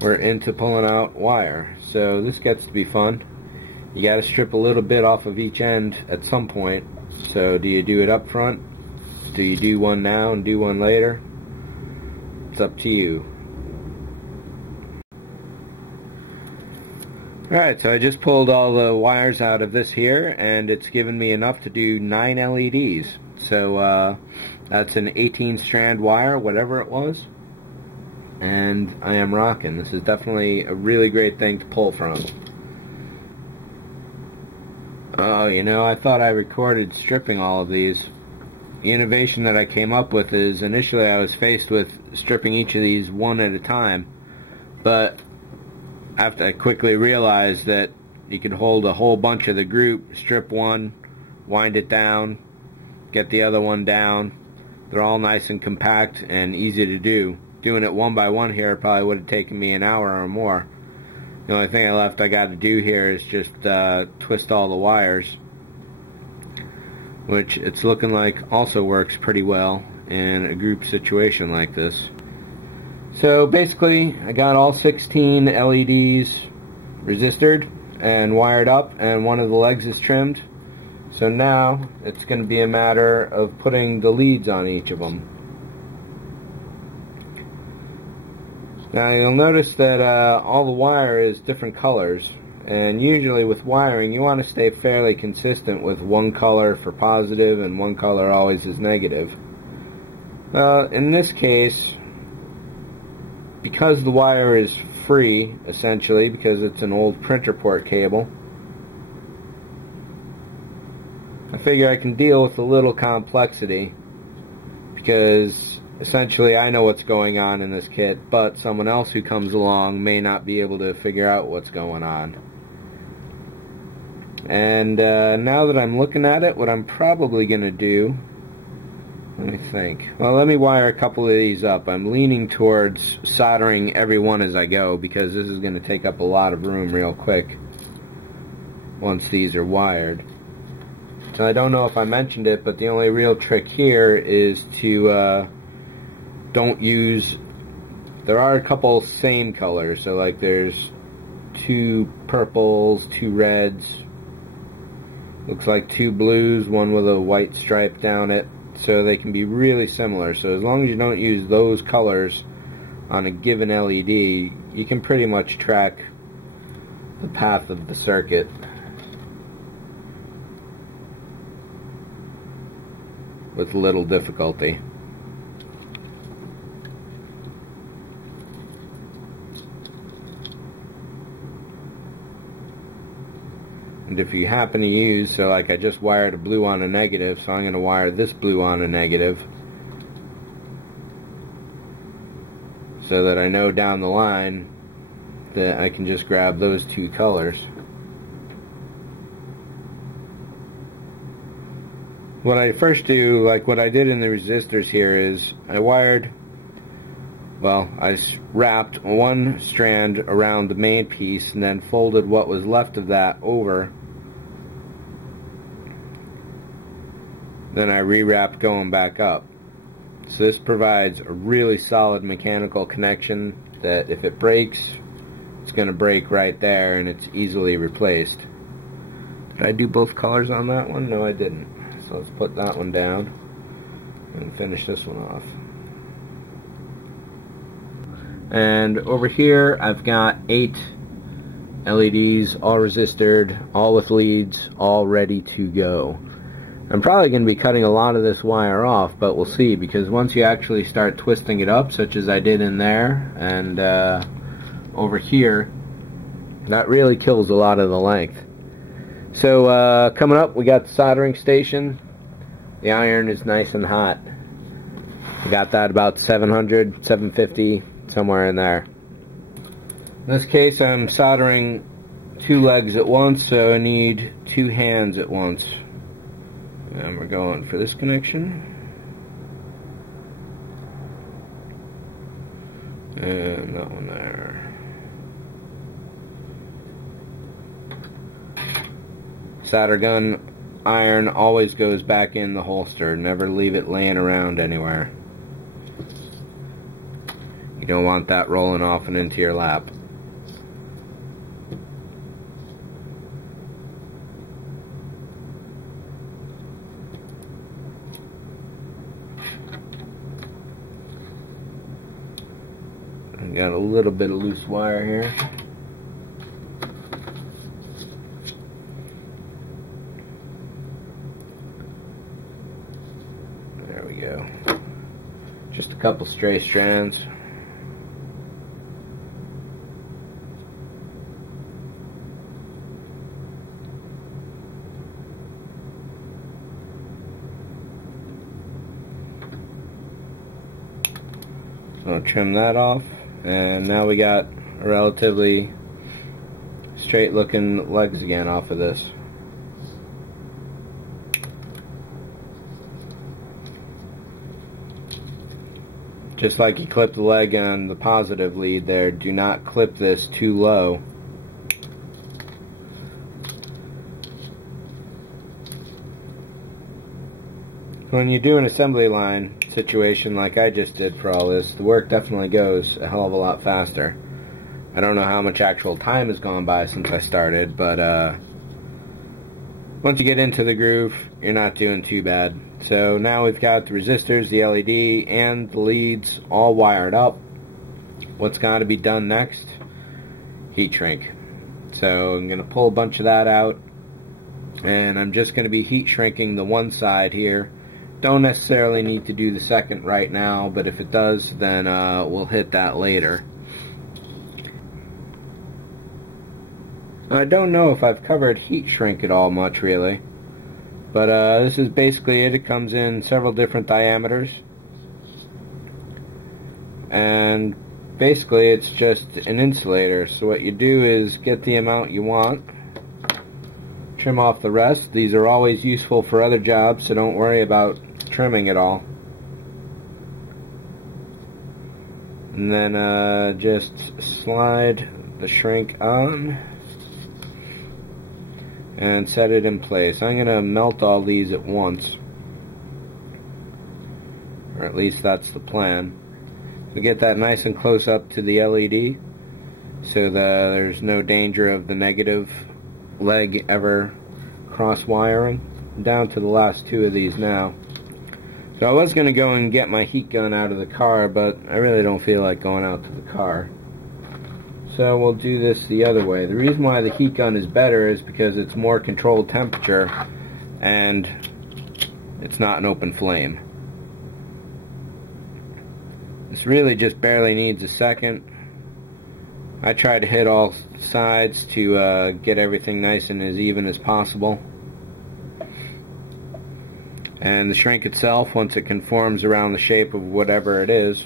we're into pulling out wire. So this gets to be fun. You got to strip a little bit off of each end at some point. So do you do it up front? Do you do one now and do one later? It's up to you. Alright, so I just pulled all the wires out of this here, and it's given me enough to do 9 LEDs. So that's an 18 strand wire, whatever it was. And I am rocking. This is definitely a really great thing to pull from. Oh, you know, I thought I recorded stripping all of these. The innovation that I came up with is initially I was faced with stripping each of these one at a time, but after I quickly realized that you could hold a whole bunch of the group, strip one, wind it down, get the other one down. They're all nice and compact and easy to do. Doing it one by one here probably would have taken me an hour or more. The only thing I got to do here is just twist all the wires, which it's looking like also works pretty well in a group situation like this. So basically I got all 16 LEDs resistored and wired up, and one of the legs is trimmed. So now it's going to be a matter of putting the leads on each of them. Now you'll notice that all the wire is different colors, and usually with wiring you want to stay fairly consistent with one color for positive and one color always is negative. In this case, because the wire is free, essentially, because it's an old printer port cable, I figure I can deal with a little complexity, because essentially I know what's going on in this kit, but someone else who comes along may not be able to figure out what's going on. And now that I'm looking at it, what I'm probably going to do, let me think. Well, let me wire a couple of these up. I'm leaning towards soldering every one as I go, because this is going to take up a lot of room real quick once these are wired. So I don't know if I mentioned it, but the only real trick here is to don't use, there are a couple same colors, so like there's 2 purples, 2 reds, looks like 2 blues, one with a white stripe down it, so they can be really similar. So as long as you don't use those colors on a given LED, you can pretty much track the path of the circuit. With little difficulty. And if you happen to use, so like I just wired a blue on a negative, so I'm going to wire this blue on a negative, so that I know down the line that I can just grab those 2 colors. What I first do, like what I did in the resistors here, is I wrapped one strand around the main piece and then folded what was left of that over. Then I rewrapped going back up. So this provides a really solid mechanical connection that if it breaks, it's going to break right there and it's easily replaced. Did I do both colors on that one? No, I didn't. So let's put that one down and finish this one off. And over here I've got 8 LEDs, all resistored, all with leads, all ready to go. I'm probably going to be cutting a lot of this wire off, but we'll see, because once you actually start twisting it up, such as I did in there and over here, that really kills a lot of the length. So coming up, we got the soldering station. The iron is nice and hot. We got that about 700, 750, somewhere in there. In this case, I'm soldering 2 legs at once, so I need 2 hands at once. And we're going for this connection. And that one there. Solder gun iron always goes back in the holster. Never leave it laying around anywhere. You don't want that rolling off and into your lap. I got a little bit of loose wire here. There we go. Just a couple stray strands. So I'll trim that off, and now we got a relatively straight looking legs again off of this. Just like you clip the leg on the positive lead there, do not clip this too low. When you do an assembly line situation like I just did for all this, the work definitely goes a hell of a lot faster. I don't know how much actual time has gone by since I started, but once you get into the groove, you're not doing too bad. So now we've got the resistors, the LED, and the leads all wired up. What's got to be done next? Heat shrink. So I'm going to pull a bunch of that out, and I'm just going to be heat shrinking the one side here. Don't necessarily need to do the second right now, but if it does, then we'll hit that later. I don't know if I've covered heat shrink at all much, really. But this is basically it. It comes in several different diameters. And basically it's just an insulator. So what you do is get the amount you want, trim off the rest. These are always useful for other jobs, so don't worry about trimming it all. And then just slide the shrink on and set it in place. I'm going to melt all these at once, or at least that's the plan. So get that nice and close up to the LED so that there's no danger of the negative leg ever cross wiring. I'm down to the last two of these now. So I was going to go and get my heat gun out of the car, but I really don't feel like going out to the car. So we'll do this the other way. The reason why the heat gun is better is because it's more controlled temperature and it's not an open flame. This really just barely needs a second. I try to hit all sides to get everything nice and as even as possible. And the shrink itself, once it conforms around the shape of whatever it is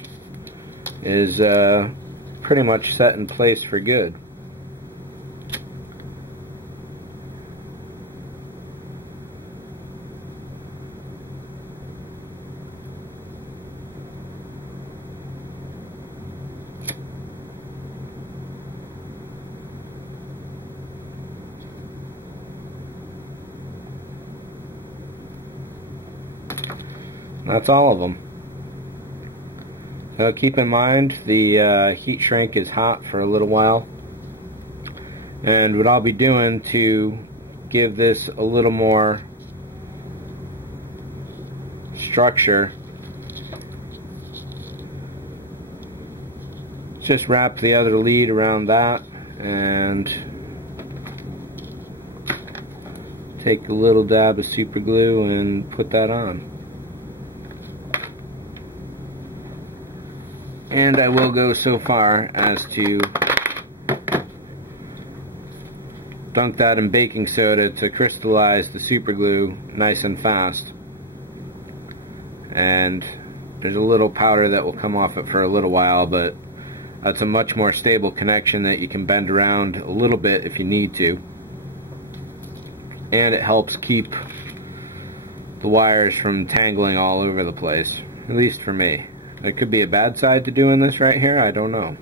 pretty much set in place for good. That's all of them. So keep in mind the heat shrink is hot for a little while, and what I'll be doing to give this a little more structure, just wrap the other lead around that and take a little dab of super glue and put that on. And I will go so far as to dunk that in baking soda to crystallize the super glue nice and fast. And there's a little powder that will come off it for a little while, but that's a much more stable connection that you can bend around a little bit if you need to. And it helps keep the wires from tangling all over the place, at least for me. There could be a bad side to doing this right here, I don't know.